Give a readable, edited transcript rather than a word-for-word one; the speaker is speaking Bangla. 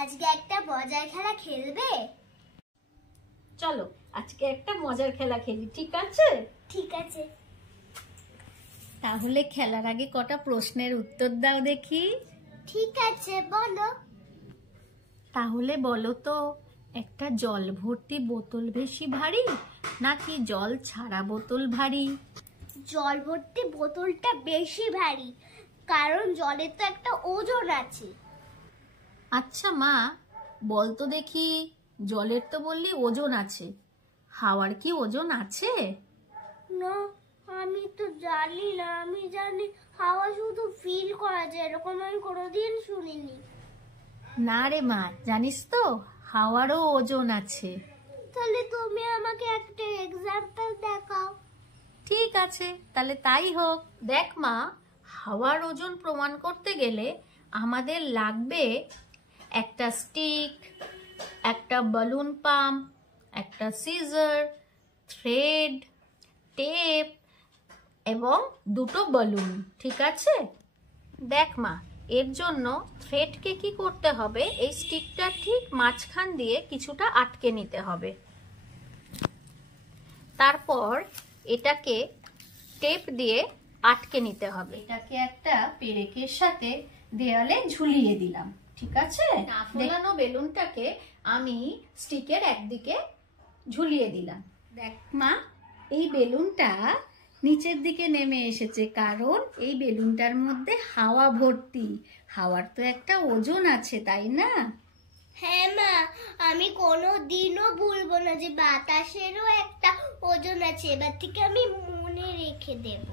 আজকে একটা মজার খেলা খেলবে? চলো আজকে একটা মজার খেলা খেলি, ঠিক আছে? ঠিক আছে। তাহলে খেলার আগে কটা প্রশ্নের উত্তর দাও দেখি। ঠিক আছে, বলো। তাহলে বলো তো, একটা জল ভর্তি বোতল বেশি ভারী নাকি জল ছাড়া বোতল ভারী? জল ভর্তি বোতলটা বেশি ভারী, কারণ জলের তো একটা ওজন আছে। আচ্ছা মা, বল তো দেখি, জলের তো বললি ওজন আছে, হাওয়ার কি ওজন আছে? না, আমি তো জানি না। আমি জানি হাওয়া শুধু ফিল করা যায়, এরকম আমি কোনোদিন শুনিনি। না রে মা, জানিস তো হাওয়ারও ওজন আছে। তাহলে তুমি আমাকে একটা এক্সাম্পল দেখাও। ঠিক আছে, তাহলে তাই হোক। দেখ মা, হাওয়ার ওজন প্রমাণ করতে গেলে আমাদের লাগবে একটা স্টিক, একটা বালুন পাম্প, একটা সিজার, থ্রেড, টেপ এবং দুটো বালুন, ঠিক আছে? দেখ মা, এর জন্য থ্রেডকে কি করতে হবে, এই স্টিকটা ঠিক মাঝখান দিয়ে কিছুটা আটকে নিতে হবে। তারপর এটাকে টেপ দিয়ে আটকে নিতে হবে। এটাকে একটা পেরেকের সাথে দেয়ালে ঝুলিয়ে দিলাম, ঠিক আছে? ফোলানো বেলুনটাকে আমি স্টিকের একদিকে ঝুলিয়ে দিলাম। দেখ মা, এই বেলুনটা নিচের দিকে নেমে এসেছে, কারণ এই বেলুনটার মধ্যে হাওয়া ভর্তি। হাওয়ার তো একটা ওজন আছে, তাই না? হ্যাঁ মা, আমি কোনোদিনও ভুলবো না যে বাতাসেরও একটা ওজন আছে। এবার থেকে আমি মনে রেখে দেবো।